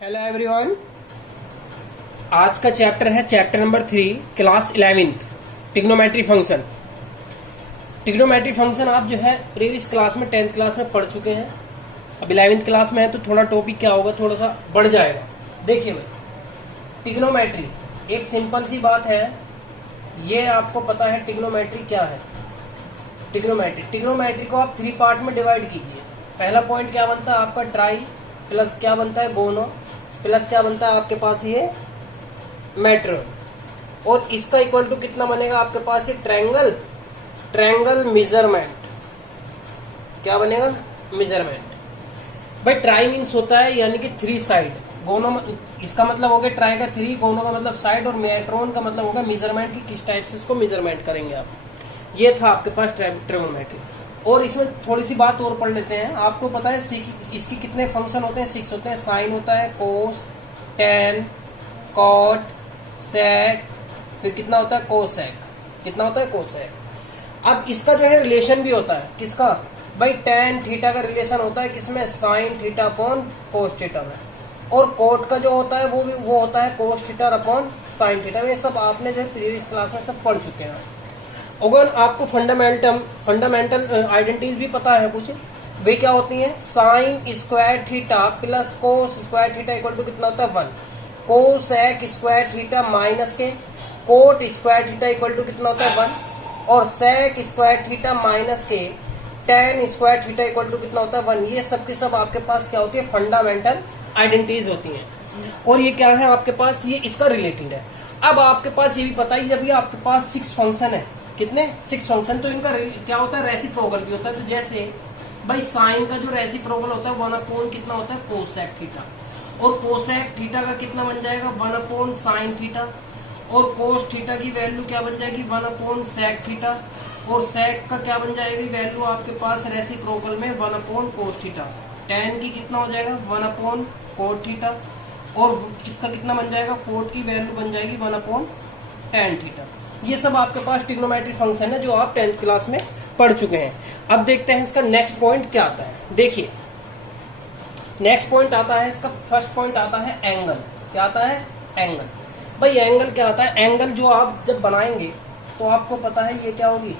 Hello everyone. आज का chapter है chapter number 3 class 11th trigonometry function. Trigonometry function आप जो है प्रीवियस क्लास में 10th क्लास में पढ़ चुके हैं। अब 11th क्लास में है तो थोड़ा टॉपिक क्या होगा, थोड़ा सा बढ़ जाएगा। देखिए भाई, ट्रिग्नोमेट्री एक सिंपल सी बात है। ये आपको पता है ट्रिग्नोमेट्री क्या है। ट्रिग्नोमेट्री को आप 3 पार्ट में डिवाइड कीजिए। पहला पॉइंट क्या बनता है आपका ट्राई, प्लस क्या बनता है गोनो, प्लस क्या बनता है आपके पास ये मैट्रियन, और इसका इक्वल टू कितना बनेगा आपके पास ये ट्रायंगल मेजरमेंट। क्या बनेगा? मेजरमेंट। भाई ट्राई मीन्स होता है यानी कि 3 साइड, गोनो इसका मतलब हो गया ट्राई का 3, गोनो का मतलब साइड, और मैट्रियन का मतलब होगा मेजरमेंट की किस टाइप से इसको मेजरमेंट करेंगे आप। ये था आपके पास ट्रिग्नोमेट्री। और इसमें थोड़ी सी बात और पढ़ लेते हैं। आपको पता है इसकी कितने फंक्शन होते हैं? 6 होते हैं। साइन होता है, कोस, टेन, कॉट, सेक, फिर कितना होता है कोसेक। कितना होता है कोसेक। अब इसका जो है रिलेशन भी होता है। किसका? भाई टेन थीटा का रिलेशन होता है किसमें? Sine theta upon cos theta में। और कोट का जो होता है वो होता है cos theta upon sine theta में। ये सब आपने जो है प्रीवियस क्लास में सब पढ़ चुके हैं। अगर आपको फंडामेंटल आइडेंटिटीज भी पता है कुछ, वे क्या होती हैं? Sine square theta plus cos square theta equal to कितना होता है 1, कोसेक स्क्वायर थीटा माइनस के cot square theta equal to कितना होता है 1, और सेक स्क्वायर थीटा माइनस के tan square theta equal to कितना होता है 1। ये सब के सब आपके पास क्या होती है? फंडामेंटल आइडेंटिटीज होती हैं। और ये क्या है आपके पास? ये इसका रिलेटेड है। अब आपके पास ये भी पता ही, जब ये आपके पास 6 फंक्शन है, कितने? 6 फंक्शन, तो इनका क्या होता है? रेसिप्रोकल भी होता है। तो जैसे भाई साइन का जो रेसिप्रोकल होता है 1 अपॉन कितना होता है? कोसेक थीटा, और कोसेक थीटा का कितना बन जाएगा? 1 अपॉन साइन थीटा, और कोस थीटा की वैल्यू क्या बन जाएगी? 1 अपॉन सेक थीटा, और सेक का क्या बन जाएगी वैल्यू आपके पास रेसिप्रोकल में? 1 अपॉन कोस थीटा। टेन की कितना हो जाएगा? 1 अपॉन कोट थीटा, और इसका कितना बन जाएगा? कोट की वैल्यू बन जाएगी 1 अपॉन टेन थीटा। ये सब आपके पास ट्रिग्नोमेट्री फंक्शन है जो आप 10th क्लास में पढ़ चुके हैं। अब देखते हैं इसका नेक्स्ट पॉइंट क्या आता है। देखिए नेक्स्ट पॉइंट आता है इसका, फर्स्ट पॉइंट आता है एंगल। क्या आता है? एंगल। भाई एंगल क्या आता है? एंगल जो आप जब बनाएंगे तो आपको पता है ये क्या होगी?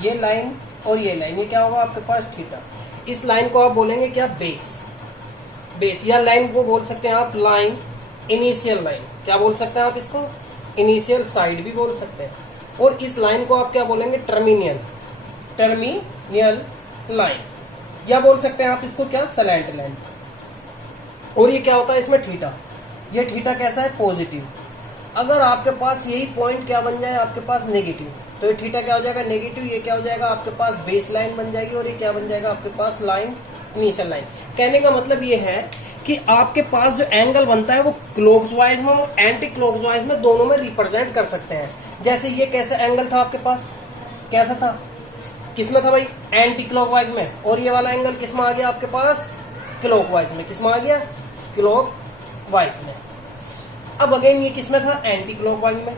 ये लाइन और ये लाइन, ये क्या होगा आपके पास? थीटा। इस लाइन को आप बोलेंगे क्या? बेस, या लाइन को बोल सकते हैं आप लाइन, इनिशियल लाइन। क्या बोल सकते हैं आप इसको? इनिशियल साइड भी बोल सकते हैं। और इस लाइन को आप क्या बोलेंगे? टर्मिनियल लाइन, या बोल सकते हैं आप इसको क्या? सलेंट लाइन। और ये क्या होता है इसमें? थीटा। ये थीटा कैसा है? पॉजिटिव। अगर आपके पास यही पॉइंट क्या बन जाए आपके पास? नेगेटिव, तो ये थीटा क्या हो जाएगा? नेगेटिव। ये क्या हो जाएगा आपके पास? बेस लाइन बन जाएगी। और ये क्या बन जाएगा आपके पास? Line, initial line. कहने का मतलब ये है कि आपके पास जो एंगल बनता है वो क्लॉकवाइज में और एंटी क्लॉकवाइज में दोनों में रिप्रेजेंट कर सकते हैं। जैसे ये कैसा एंगल था आपके पास? कैसा था? किसमें था भाई? एंटी क्लॉकवाइज में। और ये वाला एंगल किसमें आ गया आपके पास? क्लॉकवाइज में। किसमें आ गया? क्लॉकवाइज में। अब अगेन ये किसमें था? एंटी क्लॉकवाइज में।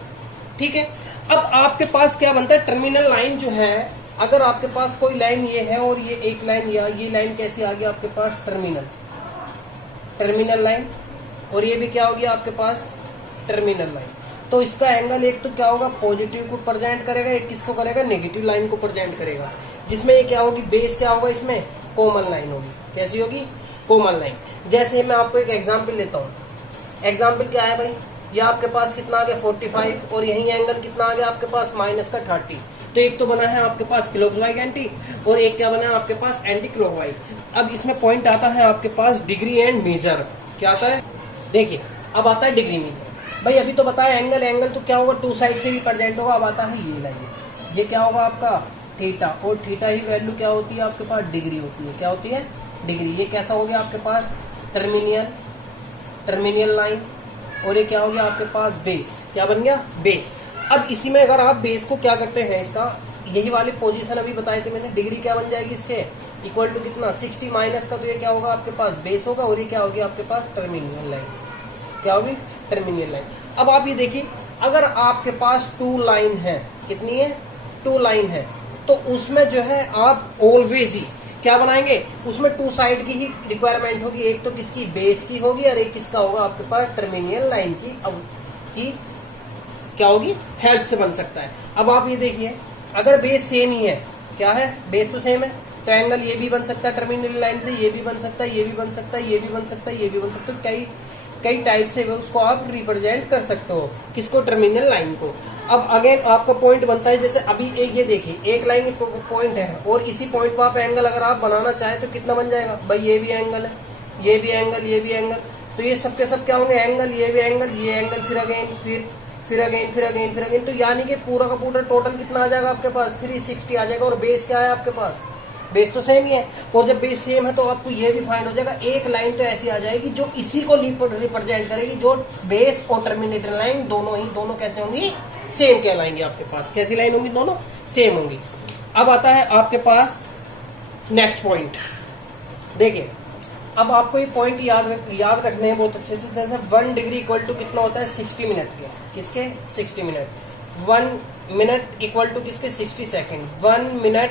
ठीक है। अब आपके पास क्या बनता है? टर्मिनल लाइन जो है, अगर आपके पास कोई लाइन ये है और ये एक लाइन, या ये लाइन कैसी आ गई आपके पास? टर्मिनल लाइन, और ये भी क्या होगी आपके पास? Terminal line. तो इसका एंगल एक तो क्या होगा? पॉजिटिव को प्रेजेंट करेगा, एक किसको करेगा? नेगेटिव लाइन को प्रेजेंट करेगा। जिसमें ये क्या होगी? बेस क्या होगा इसमें? कॉमन लाइन होगी। कैसी होगी? Common line. जैसे मैं आपको एक एग्जाम्पल लेता हूँ। एग्जाम्पल क्या है भाई? ये आपके पास कितना आ गया? 45, और यही एंगल कितना आ गया आपके पास? माइनस का 30। तो एक तो बना है आपके पास क्लॉकवाइज एंटी, और एक क्या बना है आपके पास? Anti clockwise. अब इसमें पॉइंट आता है आपके पास डिग्री एंड मेजर। क्या आता है? देखिए अब आता है डिग्री मेजर। भाई अभी तो बताया एंगल तो क्या होगा? 2 साइड से भी प्रेजेंट होगा। अब आता है ये लाइन, ये क्या होगा आपका? थीटा, और थीटा ही वैल्यू क्या होती है आपके पास? डिग्री होती है। क्या होती है? डिग्री। ये कैसा हो गया आपके पास? टर्मिनियल लाइन, और ये क्या हो गया आपके पास? बेस। क्या बन गया? बेस। अब इसी में अगर आप बेस को क्या करते हैं, इसका यही वाली पोजीशन अभी बताई थी मैंने, डिग्री क्या बन जाएगी इसके? इक्वल टू कितना? 60 माइनस का, तो ये क्या होगा आपके पास? बेस होगा, और ये क्या होगी आपके पास? टर्मिनियल लाइन। क्या होगी? टर्मिनियल लाइन। अब आप ये देखिए, अगर आपके पास 2 लाइन है, कितनी है? 2 लाइन है, तो उसमें जो है आप ऑलवेज ही क्या बनाएंगे, उसमें टू साइड की ही रिक्वायरमेंट होगी, एक तो किसकी बेस की होगी और एक किसका होगा आपके पास टर्मिनल लाइन की क्या होगी, हेल्प से बन सकता है। अब आप ये देखिए अगर बेस सेम ही है, क्या है बेस तो सेम है, तो एंगल ये भी बन सकता है टर्मिनल लाइन से, ये भी बन सकता है, ये भी बन सकता है, ये भी बन सकता है, ये भी बन सकता है, कई टाइप से उसको आप रिप्रेजेंट कर सकते हो, किसको, टर्मिनल लाइन को। अब अगेन आपका पॉइंट बनता है, जैसे अभी एक ये देखिए एक लाइन पॉइंट है और इसी पॉइंट पर आप एंगल अगर आप बनाना चाहे तो कितना बन जाएगा भाई, ये भी एंगल है, ये भी एंगल, ये भी एंगल, तो ये सबके सब क्या होंगे एंगल, ये भी एंगल, ये एंगल, फिर अगेन फिर अगेन फिर अगेन फिर अगेन, तो यानी कि पूरा का पूरा टोटल कितना आ जाएगा आपके पास 360 आ जाएगा। और बेस क्या है आपके पास, बेस तो सेम ही है, और जब बेस सेम है तो आपको ये भी फाइंड हो जाएगा, एक लाइन तो ऐसी आ जाएगी जो इसी को रिप्रेजेंट करेगी, जो बेस और टर्मिनेटर लाइन दोनों कैसे होंगी, सेम कहलाएंगे आपके पास। कैसी लाइन होंगी, दोनों सेम होंगी। अब आता है आपके पास नेक्स्ट पॉइंट, देखिए अब आपको ये पॉइंट याद रखने हैं बहुत अच्छे से। जैसे 1 डिग्री इक्वल टू कितना होता है 60 मिनट के, किसके 60 मिनट, 1 मिनट इक्वल टू किसके 60 सेकेंड, 1 मिनट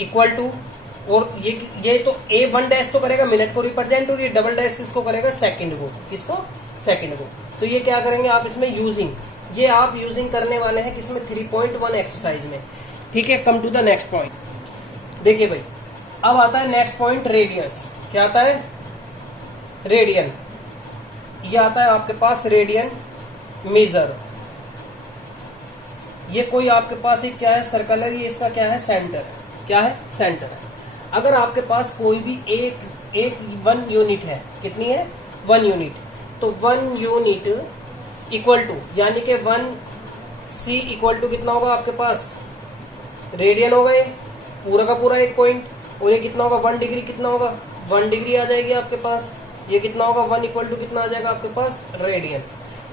इक्वल टू, और ये तो A1 डैश तो करेगा मिनट को रिप्रेजेंट, और ये डबल डैश किसको करेगा, सेकंड को, किसको, सेकंड को। तो ये क्या करेंगे आप इसमें ये आप यूजिंग करने वाले हैं किसमें 3.1 एक्सरसाइज में, ठीक है। Come to the next point, देखिए भाई अब आता है नेक्स्ट पॉइंट रेडियस, क्या आता है, रेडियन, ये आता है आपके पास रेडियन मेजर। ये कोई आपके पास एक क्या है सर्कल है, ये इसका क्या है सेंटर, क्या है सेंटर है। अगर आपके पास कोई भी एक 1 यूनिट है, कितनी है 1 यूनिट, तो 1 यूनिट इक्वल टू यानी कि 1 C इक्वल टू कितना होगा आपके पास, रेडियन होगा ये पूरा का पूरा एक पॉइंट, और ये कितना होगा 1 डिग्री, कितना होगा 1 डिग्री आ जाएगी आपके पास, ये कितना होगा 1 इक्वल टू कितना आ जाएगा आपके पास रेडियन।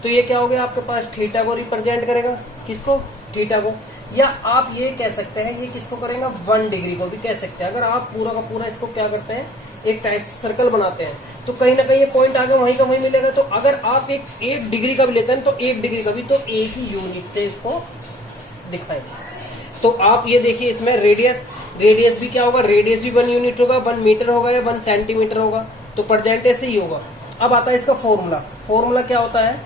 तो ये क्या हो गया आपके पास, थीटा को रिप्रेजेंट करेगा, किसको, थीटा को, या आप ये कह सकते हैं ये किसको करेगा 1 डिग्री को भी कह सकते हैं। अगर आप पूरा का पूरा इसको क्या करते हैं एक टाइप से सर्कल बनाते हैं, तो कहीं ना कहीं ये पॉइंट आगे वहीं का वहीं मिलेगा। तो अगर आप एक डिग्री का भी लेते हैं तो 1 डिग्री का भी तो एक ही यूनिट से इसको दिखाएंगे। तो आप ये देखिए इसमें रेडियस भी क्या होगा, रेडियस भी 1 यूनिट होगा, 1 मीटर होगा या 1 सेंटीमीटर होगा, तो परसेंट ऐसे ही होगा। अब आता है इसका फॉर्मूला क्या होता है,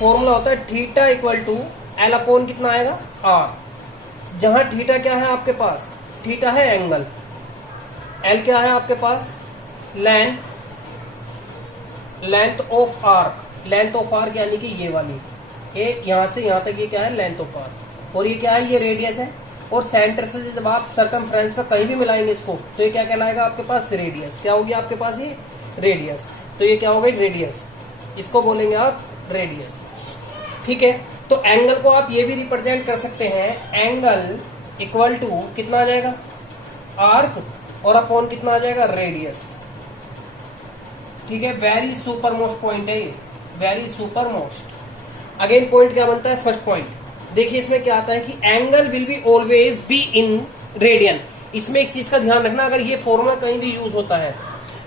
फॉर्मूला होता है theta equal to L upon कितना आएगा आर, जहां थीटा क्या है आपके पास, थीटा है एंगल, एल क्या है आपके पास length of arc, length of arc यानी कि ये वाली यहां से यहां तक ये क्या है लेंथ ऑफ आर्क, और ये क्या है ये रेडियस है। और सेंटर से जब आप सरकमफ्रेंस पे कहीं भी मिलाएंगे इसको तो ये क्या कहलाएगा आपके पास रेडियस, क्या होगी आपके पास ये रेडियस, तो ये क्या होगा रेडियस, इसको बोलेंगे आप रेडियस, ठीक है। तो एंगल को आप ये भी रिप्रेजेंट कर सकते हैं, एंगल इक्वल टू कितना आ जाएगा आर्क और अपॉन कितना आ जाएगा रेडियस, ठीक है। वेरी सुपर मोस्ट पॉइंट है ये, very super most. Again point क्या बनता है, फर्स्ट पॉइंट देखिए इसमें क्या आता है कि angle will be always be in radian. इसमें एक चीज का ध्यान रखना, अगर ये फॉर्मूला कहीं भी यूज होता है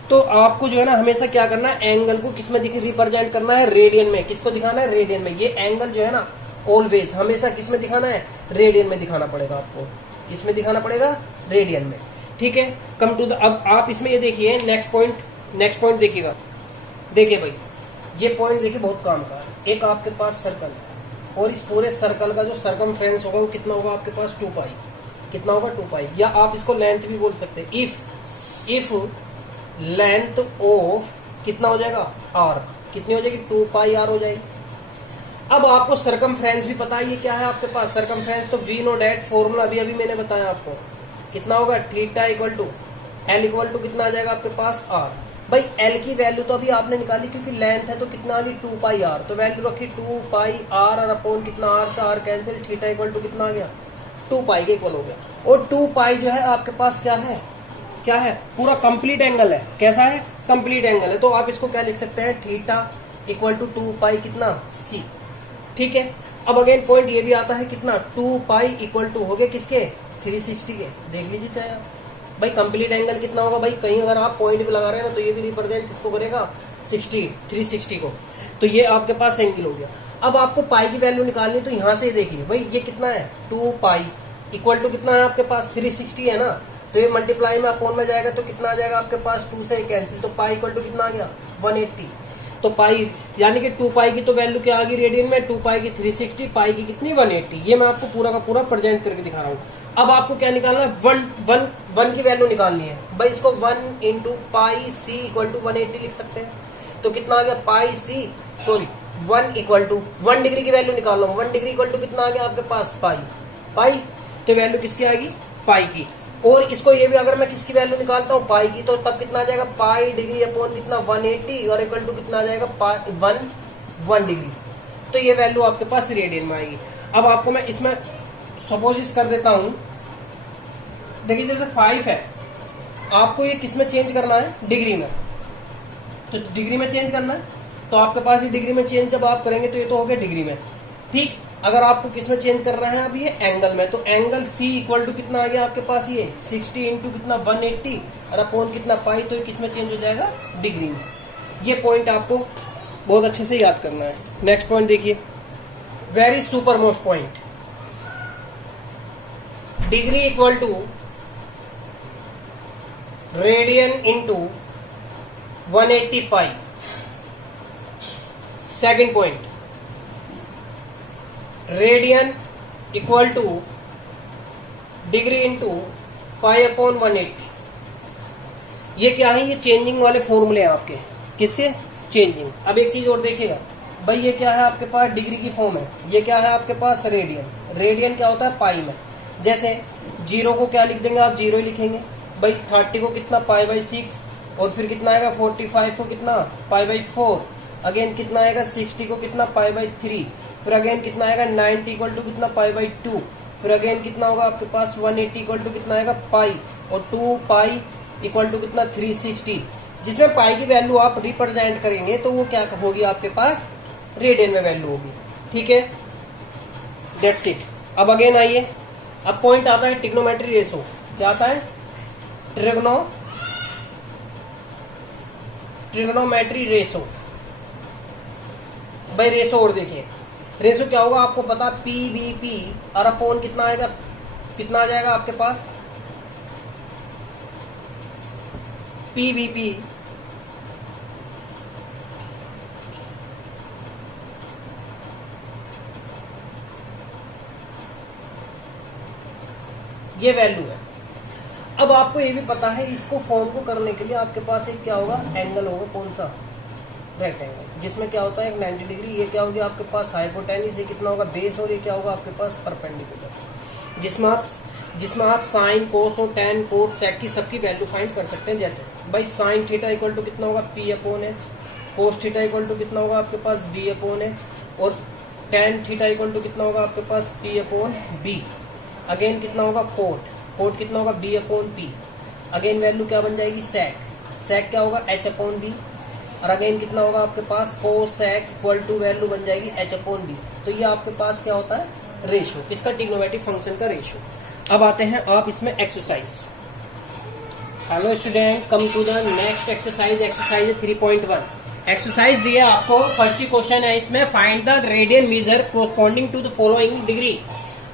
तो आपको जो है ना हमेशा क्या करना है, एंगल को किसमें रिप्रेजेंट करना है, रेडियन में। किसको दिखाना है, रेडियन में। ये एंगल जो है ना ऑलवेज हमेशा किसमें दिखाना है, रेडियन में दिखाना पड़ेगा आपको, किसमें दिखाना पड़ेगा, रेडियन में, ठीक है। कम टू द, अब आप इसमें ये देखिए नेक्स्ट पॉइंट देखिएगा, देखिए भाई ये पॉइंट देखिए बहुत काम का है। एक आपके पास सर्कल है और इस पूरे सर्कल का जो सर्कमफ्रेंस होगा वो कितना होगा आपके पास 2 पाई, कितना होगा 2 पाई, या आप इसको लेंथ भी बोल सकते हैं। इफ लेंथ ऑफ कितना हो जाएगा आर्क, कितनी हो जाएगी 2 पाई आर हो जाएगी। अब आपको सरकमफ्रेंस भी पता है, ये क्या है आपके पास सरकमफ्रेंस, तो वी नो डेट फॉर्मूला अभी मैंने बताया आपको, कितना होगा theta equal to L equal to कितना आ जाएगा आपके पास आर। भाई एल की वैल्यू तो अभी आपने निकाली क्योंकि लेंथ है तो कितना आ गई 2 पाई आर, तो वैल्यू रखी 2 पाई आर और अपॉन कितना आर से R cancel, theta equal to कितना आ गया 2 पाई के इक्वल हो गया। और 2 पाई जो है आपके पास क्या है पूरा कंप्लीट एंगल है, कैसा है कंप्लीट एंगल है, तो आप इसको क्या लिख सकते हैं थीटा इक्वल टू 2 पाई कितना सी, ठीक है। अब अगेन पॉइंट ये भी आता है कितना 2 पाई इक्वल टू हो गया किसके 360 के, देख लीजिए चाहे आप भाई कंप्लीट एंगल कितना होगा। भाई कहीं अगर आप पॉइंट भी लगा रहे हैं ना तो ये भी रिप्रेजेंट किसको करेगा 360 को, तो ये आपके पास एंगल हो गया। अब आपको पाई की वैल्यू निकालनी तो यहां से देखिए भाई ये कितना है 2 पाई इक्वल टू कितना है आपके पास 360 है ना, तो ये मल्टीप्लाई में अपोन में जाएगा तो कितना आ जाएगा आपके पास 2 से कैंसिल, तो पाई इक्वल टू कितना आ गया 180। तो पाई यानी कि 2 पाई की तो वैल्यू क्या आ गई रेडियन में, 2 पाई की 360, पाई की कितनी 180। ये मैं आपको पूरा का पूरा प्रेजेंट करके दिखा रहा हूँ। अब आपको क्या निकालना है, वन की वैल्यू निकालनी है भाई। इसको 1 into pi C equal to 180 लिख सकते हैं। तो कितना आ गया pi C, sorry 1 equal to 1 degree की वैल्यू निकाल लो। 1 डिग्री इक्वल टू कितना आ गया आपके पास पाई, तो वैल्यू किसकी आएगी पाई की। और इसको ये भी अगर मैं किसकी वैल्यू निकालता हूँ पाई की, तो तब कितना आ जाएगा पाई डिग्री अपॉन कितना 180 और इक्वल टू कितना आ जाएगा 1 डिग्री। तो ये वैल्यू आपके पास रेडियन में आएगी। अब आपको मैं इसमें सपोज कर देता हूं, देखिए जैसे 5 है, आपको ये किस में चेंज करना है, डिग्री में। तो डिग्री में चेंज करना है, तो आपके पास ये डिग्री में चेंज जब आप करेंगे तो ये तो हो गया डिग्री में, ठीक। अगर आपको किस में चेंज करना है, अब ये एंगल में, तो एंगल सी इक्वल टू कितना आ गया आपके पास ये 60 इंटू कितना 180 और अपॉन कितना पाई, तो ये किस में चेंज हो जाएगा डिग्री में। ये पॉइंट आपको बहुत अच्छे से याद करना है। नेक्स्ट पॉइंट देखिए, very super most point, degree equal to radian into 180 pi. Second point, radian equal to degree into pi upon 180। ये क्या है, ये चेंजिंग वाले फॉर्मूले हैं आपके, किसके चेंजिंग। अब एक चीज और देखिएगा भाई, ये क्या है आपके पास डिग्री की फॉर्म है, ये क्या है आपके पास रेडियन। रेडियन क्या होता है पाई में, जैसे 0 को क्या लिख देंगे आप 0 ही लिखेंगे भाई, 30 को कितना π/6 और फिर कितना आएगा 45 को कितना π/4, अगेन कितना आएगा 60 को कितना π/3, फिर अगेन कितना आएगा 90 इक्वल टू कितना π/2, फिर अगेन कितना होगा आपके पास 180 इक्वल टू कितना आएगा पाई, और 2 पाई इक्वल टू कितना 360। जिसमें पाई की वैल्यू आप रिप्रेजेंट करेंगे तो वो क्या होगी आपके पास रेडियन में वैल्यू होगी, ठीक है। That's it. अब अगेन आइए, अब पॉइंट आता है ट्रिग्नोमेट्री रेशो। क्या आता है, ट्रिग्नोमेट्री रेशो। भाई रेशो और देखिए, रेशो क्या होगा आपको पता, PVP और अपॉन कितना आएगा, कितना आ जाएगा आपके पास PVP ये वैल्यू है। अब आपको ये भी पता है, इसको फॉर्म को करने के लिए आपके पास एक क्या होगा एंगल होगा, कौन सा रेक्टेंगल, जिसमें क्या होता है एक 90 डिग्री। ये क्या होगी आपके पास हाइपोटेन्यूज, ये कितना होगा बेस, और ये क्या होगा आपके पास परपेंडिकुलर, जिसमें आप साइन कोस और टेन कोट सेक की सबकी वैल्यू फाइंड कर सकते हैं। जैसे भाई साइन थीटा इक्वल टू कितना होगा P/H, cos theta equal to कितना होगा आपके पास B/H, और टेन थीटा इक्वल टू कितना होगा आपके पास P/B। अगेन कितना होगा कोट कितना होगा B/P। अगेन वैल्यू क्या बन जाएगी सेक क्या होगा H/B, और अगेन कितना होगा आपके पास कोसेक इक्वल टू वैल्यू बन जाएगी H/B। तो ये आपके पास क्या होता है रेशो, किसका ट्रिग्नोमेट्रिक फंक्शन का रेशो। अब आते हैं आप इसमें exercise. Hello student, come to the next exercise 3.1। Exercise दिया आपको, फर्स्ट ही क्वेश्चन है इसमें, find the radian measure corresponding to the following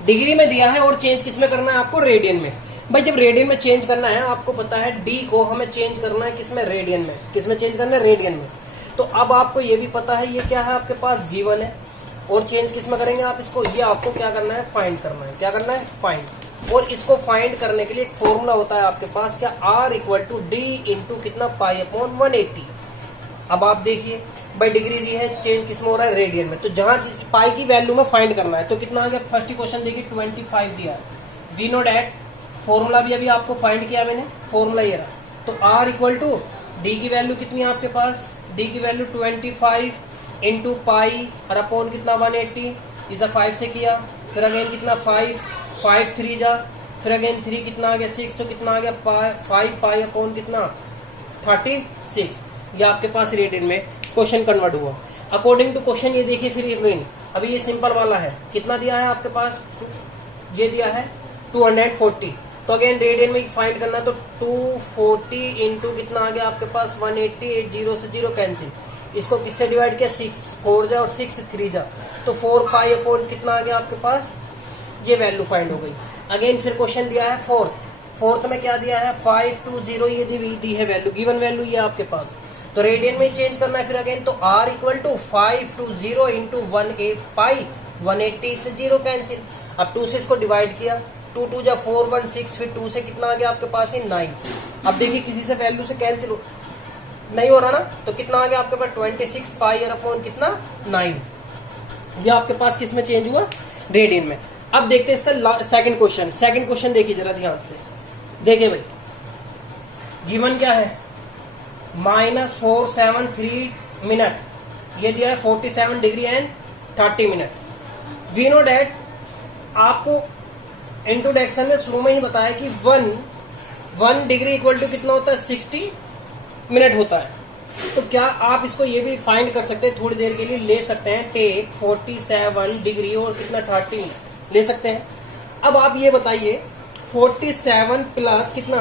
degree में दिया है, और चेंज किसमें करना है आपको रेडियन में। भाई जब रेडियन में चेंज करना है, आपको पता है डी को हमें चेंज करना है किसमें रेडियन में, किसमें चेंज करना है रेडियन में। तो अब आपको ये भी पता है ये क्या है आपके पास गिवन है, और चेंज किसमें करेंगे आप इसको, ये आपको क्या करना है फाइंड करना है। क्या करना है फाइंड, और इसको फाइंड करने के लिए एक फॉर्मूला होता है आपके पास क्या, R equal to D into कितना π/180। अब आप देखिए भाई डिग्री दी है, चेंज किसमें हो रहा है रेडियन में, तो जहां जिस पाई की वैल्यू में फाइंड करना है, तो कितना आ गया फर्स्ट क्वेश्चन देखिए 25 दिया है। वी नो डैट फॉर्मूला भी अभी आपको फाइंड किया मैंने, फॉर्मूला ये रहा। तो R इक्वल टू डी की वैल्यू कितनी है आपके पास, डी की वैल्यू 25 इंटू पाई और अपॉन कितना 180, इसे 5 से किया, फिर अगेन कितना 5 3 जा, फिर अगेन 3 कितना आ गया 6, तो कितना आ गया 5 पाई अपॉन कितना 36। ये आपके पास रेडियन में क्वेश्चन कन्वर्ट हुआ अकॉर्डिंग टू क्वेश्चन। ये देखिए फिर अगेन, अभी ये सिंपल वाला है, कितना दिया है आपके पास, ये दिया है 240। तो अगेन रेडियन में फाइंड करना है, तो 240 इंटू कितना आ गया आपके पास 180, 0 से 0 कैंसिल, इसको किससे डिवाइड किया 6 4 जा और 6 3 जा, तो 4 पाई अपॉन कितना आ गया आपके पास, ये वैल्यू फाइंड हो गई। अगेन फिर क्वेश्चन दिया है फोर्थ में क्या दिया है 520 ये दी है वैल्यू, गिवन वैल्यू ये आपके पास, तो रेडियन में ही चेंज करना है फिर अगेन, तो r इक्वल टू 520 इंटू 1 पाई 180 से 0 कैंसिल। अब 2 से इसको डिवाइड किया, 2 2 जा 4 1 6, फिर 2 से कितना आ गया आपके पास ही 9। अब देखिए किसी से वैल्यू से कैंसिल नहीं हो रहा ना, तो कितना आ गया आपके पास 26 पाई अपॉन कितना 9। ये आपके पास किस में चेंज हुआ, रेडियन में। अब देखते हैं इसका सेकंड क्वेश्चन देखिए जरा ध्यान से, देखिए भाई गिवन क्या है -473 मिनट, ये दिया है 47 degree and 30 minute. We know that, आपको इंट्रोडक्शन में शुरू में ही बताया कि 1 डिग्री इक्वल टू कितना होता है 60 मिनट होता है। तो क्या आप इसको ये भी फाइंड कर सकते हैं, थोड़ी देर के लिए ले सकते हैं, टेक 47 डिग्री और कितना 30 मिनट ले सकते हैं। अब आप ये बताइए 47 प्लस कितना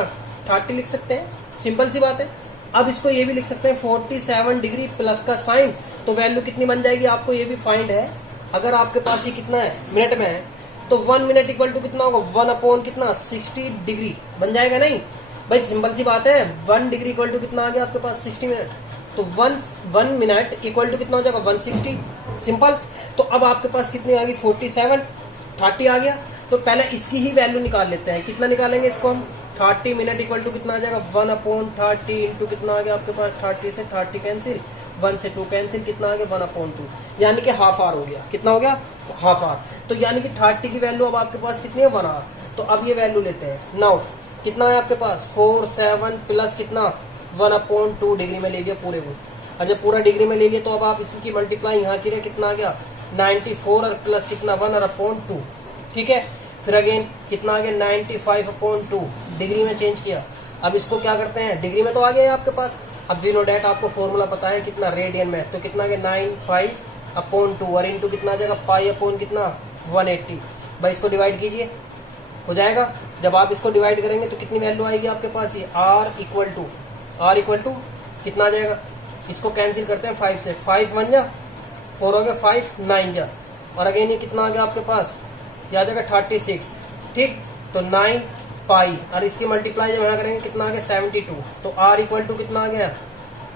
30 लिख सकते हैं, सिंपल सी बात है। अब इसको ये भी लिख सकते हैं 47 डिग्री प्लस का साइन, तो वैल्यू कितनी बन जाएगी आपको ये भी फाइंड है। अगर आपके पास ये कितना है मिनट में है, तो 1 मिनट इक्वल टू कितना होगा 1 अपॉन कितना 60 डिग्री बन जाएगा। नहीं भाई सिंपल सी बात है, 1 डिग्री इक्वल टू कितना आ गया आपके पास 60 मिनट, तो 1 मिनट इक्वल टू कितना हो जाएगा 160, सिंपल। तो अब आपके पास कितनी आ गई 47, 30 आ गया। तो पहले इसकी ही वैल्यू निकाल लेते हैं, कितना निकालेंगे इसको हम, 30 मिनट इक्वल टू कितना आ जाएगा 1 अपॉन 30 इंटू कितना आ गया आपके पास 30 से 30 कैंसिल, 1 से 2 कैंसिल, कितना आ गया 1 अपॉन 2, यानी कि हाफ आवर हो गया। कितना हो गया हाफ आवर। तो यानी कि 30 की वैल्यू अब आपके पास कितनी है 1 आवर। तो अब ये वैल्यू लेते हैं, नाउ कितना है आपके पास 47 प्लस कितना 1 अपॉन 2 डिग्री में ले लिया पूरे को, और जब पूरा डिग्री में ले लिया तो अब आप इसकी मल्टीप्लाई यहाँ की कितना आ गया 94 और प्लस कितना 1 और अपॉन 2, ठीक है। फिर अगेन कितना आ गया 95 अपॉन 2, डिग्री में चेंज किया। अब इसको क्या करते हैं, डिग्री में तो आ गया आपके पास। अब वी नो डैट, आपको फॉर्मूला पता है कितना रेडियन में, तो कितना आ गया 95 अपॉन 2 और इंटू कितना आ जाएगा पाई अपॉन कितना 180। भाई इसको डिवाइड कीजिए, हो जाएगा। जब आप इसको डिवाइड करेंगे तो कितनी वैल्यू आएगी आपके पास, ये r इक्वल टू कितना आ जाएगा, इसको कैंसिल करते हैं 5 से, 5 1 जा 4 हो गया, 5 9 जा, और अगेन ये कितना आ गया आपके पास, ये आ जाएगा 36, ठीक। तो 9 पाई और इसकी मल्टीप्लाई जब यहाँ करेंगे कितना आ गया 72, तो r इक्वल टू कितना आ गया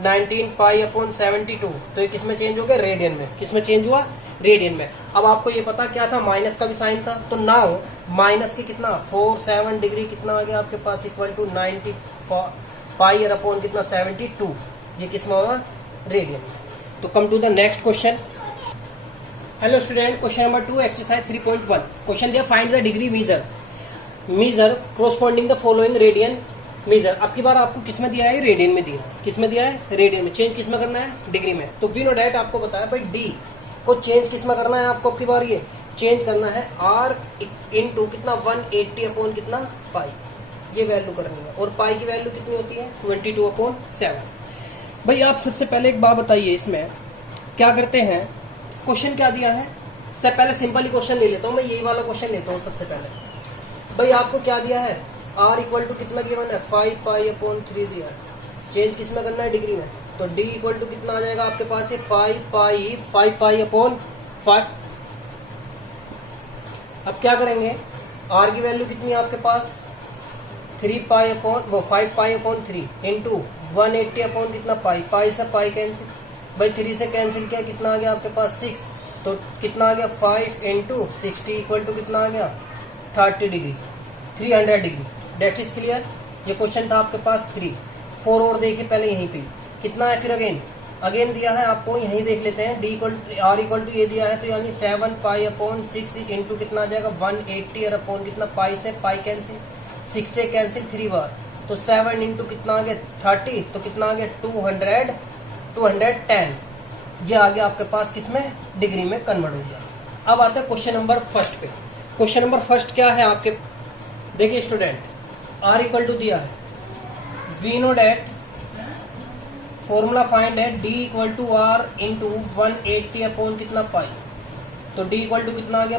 19 पाई अपॉन 72। तो ये किस में चेंज हो गया, रेडियन में। किस में चेंज हुआ, रेडियन में। अब आपको ये पता क्या था, माइनस का भी साइन था, तो नाउ माइनस के कितना 47 डिग्री कितना आ गया आपके पास इक्वल टू 90 पाई और अपॉन कितना 72, ये किस में होगा, रेडियन में। तो come to the next question. Hello student, question number 2 exercise 3.1। Question दिया find the degree measure corresponding the following radian measure. अब की बार आपको किस में दिया है, रेडियन में दिया है। किस में दिया है, रेडियन में। चेंज किस में करना है, डिग्री में। तो वी नो डैट आपको बताया भाई डी को चेंज किस में करना है आपको, अब की बार ये चेंज करना है r इंटू कितना 180 अपॉन कितना पाई, ये वैल्यू करनी है। और पाई की वैल्यू कितनी होती है 22 अपॉन 7। भाई आप सबसे पहले एक बात बताइए, इसमें क्या करते हैं, क्वेश्चन क्या दिया है, सबसे पहले सिंपल ही क्वेश्चन ले लेता हूँ मैं, यही वाला क्वेश्चन लेता हूँ सबसे पहले। भाई आपको क्या दिया है, r इक्वल टू कितना गिवन है 5 पाई अपॉन 3 दिया है। चेंज किस में करना है, डिग्री में। तो d इक्वल टू कितना आ जाएगा आपके पास, 5 पाई अपॉन 5। अब क्या करेंगे, r की वैल्यू कितनी है आपके पास 3 pi upon 5 pi upon 3 into 180 upon कितना पाई, पाई से पाई कैंसिल, भाई 3 से कैंसिल किया, कितना आ गया आपके पास 6, तो कितना आ गया 5 इंटू 60 इक्वल टू कितना आ गया 30 degree 300 degree. That is clear. ये क्वेश्चन था आपके पास 3-4 और देखिए पहले यहीं पे कितना है, फिर अगेन दिया है आपको, यहीं देख लेते हैं। r इक्वल टू ये दिया है, तो यानी 7 पाई अपॉन 6 इंटू कितना आ जाएगा 180 और अपॉन कितना पाई से पाई कैंसिल, 6 से कैंसिल 3 बार, तो 7 इंटू कितना आ गया 30, तो कितना आ गया 210। ये आ गया आपके पास किसमें, डिग्री में कन्वर्ट हो गया। अब आता है क्वेश्चन नंबर फर्स्ट पे। क्वेश्चन नंबर फर्स्ट क्या है आपके, देखिए स्टूडेंट, r इक्वल टू दिया है, we know that formula find है d equal to r into 180 upon कितना पाई, तो d इक्वल टू कितना आ गया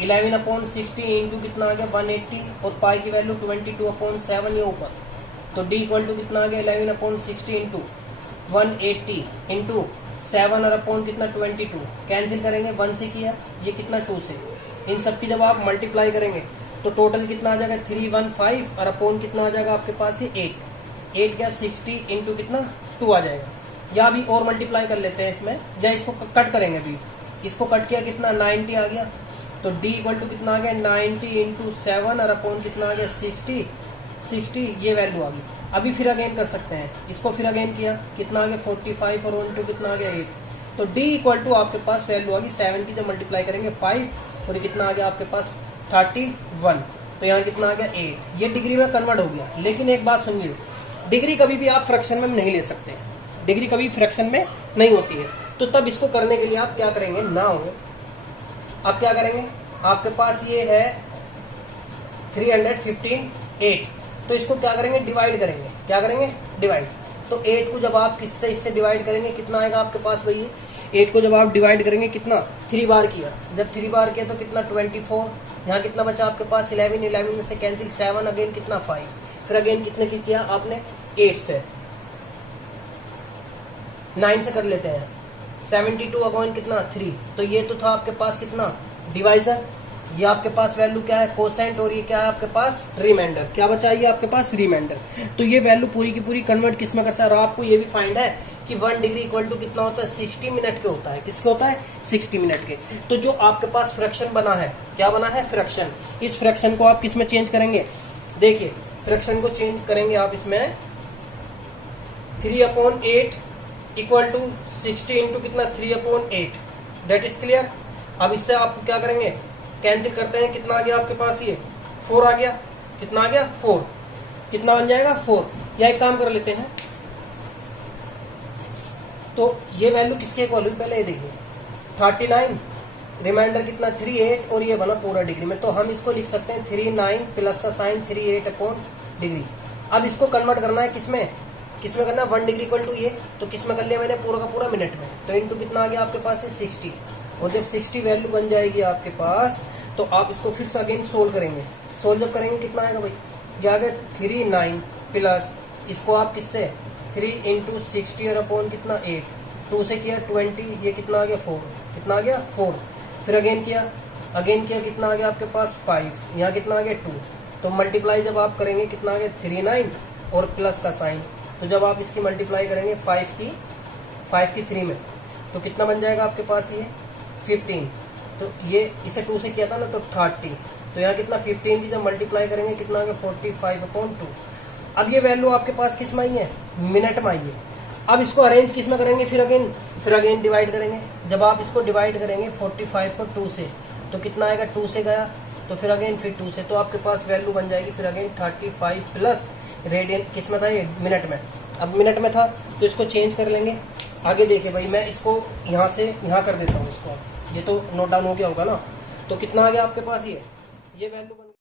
11 अपॉन 60 इंटू कितना आ गया 180 और पाई की वैल्यू 22 अपॉन 7 ये ऊपर, तो d इक्वल टू कितना आ गया 11 अपॉन 60 इंटू 180 इंटू 7 और अपॉन कितना 22 कैंसिल करेंगे, 1 से किया, ये कितना 2 से, इन सब की जब आप मल्टीप्लाई करेंगे तो टोटल कितना आ जाएगा 315 और अपोन कितना आ जाएगा आपके पास ये 8 क्या 60 इंटू कितना 2 आ जाएगा। या अभी और मल्टीप्लाई कर लेते हैं इसमें, या इसको कट करेंगे अभी, इसको कट किया कितना 90 आ गया, तो d इक्वल टू कितना आ गया 90 इंटू 7 और अपोन कितना आ गया 60 ये वैल्यू आ गई। अभी फिर अगेन कर सकते हैं, इसको फिर अगेन किया कितना आ गया 45 और 1 2 कितना आ गया 8, तो d इक्वल टू आपके पास वैल्यू आ गई 7 की, जब मल्टीप्लाई करेंगे 5 और ये कितना आ गया आपके पास 31, तो यहाँ कितना आ गया 8। ये डिग्री में कन्वर्ट हो गया। लेकिन एक बात सुनिए, डिग्री कभी भी आप फ्रैक्शन में नहीं ले सकते हैं, डिग्री कभी फ्रैक्शन में नहीं होती है। तो तब इसको करने के लिए आप क्या करेंगे, ना हो आप क्या करेंगे, आपके पास ये है 315 8, तो इसको क्या करेंगे डिवाइड करेंगे, क्या करेंगे डिवाइड। तो 8 को जब आप किससे इससे डिवाइड करेंगे कितना आएगा आपके पास भाई, 8 को जब आप डिवाइड करेंगे कितना 3 बार किया, जब 3 बार किया तो कितना 24, यहाँ कितना बचा आपके पास 11 में से कैंसिल 7 अगेन कितना 5, फिर अगेन कितने की किया आपने 8 से 9 से कर लेते हैं 72 अगेन कितना 3, तो ये तो था आपके पास कितना डिवाइजर, ये आपके पास वैल्यू क्या है कोसेंट, और ये क्या है आपके पास रिमाइंडर, क्या बचा ये आपके पास रिमाइंडर। तो ये वैल्यू पूरी की पूरी कन्वर्ट किस में कर सकते हैं, और आपको ये भी फाइंड है कि 1 डिग्री इक्वल टू कितना होता है 60 मिनट के होता है, किसके होता है 60 मिनट के। तो जो आपके पास फ्रैक्शन बना है, क्या बना है फ्रैक्शन, इस फ्रैक्शन को आप किस में चेंज करेंगे, देखिए फ्रैक्शन को चेंज करेंगे आप इसमें 3/8 इक्वल टू 60 इंटू कितना 3/8, डेट इज क्लियर। अब इससे आप क्या करेंगे कैंसिल करते हैं, कितना आ गया आपके पास ये 4 आ गया, कितना आ गया 4, कितना बन जाएगा 4। या एक काम कर लेते हैं, तो ये वैल्यू किसके इक्वल हुई पहले ये देखिए 39, रिमाइंडर कितना 38 और ये बना पूरा डिग्री में, तो हम इसको लिख सकते हैं 39 प्लस का साइन 38 अपॉन डिग्री। अब इसको कन्वर्ट करना है किसमें, किसमें करना है 1 डिग्री इक्वल टू ये, तो किसमें कर लिया मैंने पूरा का पूरा मिनट में, तो इंटू कितना आ गया आपके पास है 60, और जब 60 वैल्यू बन जाएगी आपके पास तो आप इसको फिर से अगेन सोल्व करेंगे, सोल्व जब करेंगे कितना आएगा भाई, क्या आ गया 39 प्लस इसको आप किससे 3 इंटू 60 और अपॉन कितना 8, 2 से किया 20, ये कितना आ गया 4, कितना आ गया 4, फिर अगेन किया कितना आ गया आपके पास 5, यहाँ कितना आ गया 2, तो मल्टीप्लाई जब आप करेंगे कितना आ गया 39 और प्लस का साइन, तो जब आप इसकी मल्टीप्लाई करेंगे 5 की 3 में तो कितना बन जाएगा आपके पास ये 15, तो ये इसे 2 से किया था ना तो 30, तो यहाँ कितना 15 की जब मल्टीप्लाई करेंगे कितना आ गया 45/2। अब ये वैल्यू आपके पास किस में आई है मिनट में आई है। अब इसको अरेंज किस में करेंगे, फिर अगेन डिवाइड करेंगे, जब आप इसको डिवाइड करेंगे 45 को 2 से तो कितना आएगा 2 से गया तो फिर अगेन फिर 2 से, तो आपके पास वैल्यू बन जाएगी फिर अगेन 35 प्लस रेडियन, किस में था ये मिनट में। अब मिनट में था तो इसको चेंज कर लेंगे। आगे देखिए भाई मैं इसको यहाँ से यहाँ कर देता हूँ, इसको ये तो नोट डाउन हो गया होगा ना, तो कितना आ गया आपके पास ये वैल्यू बन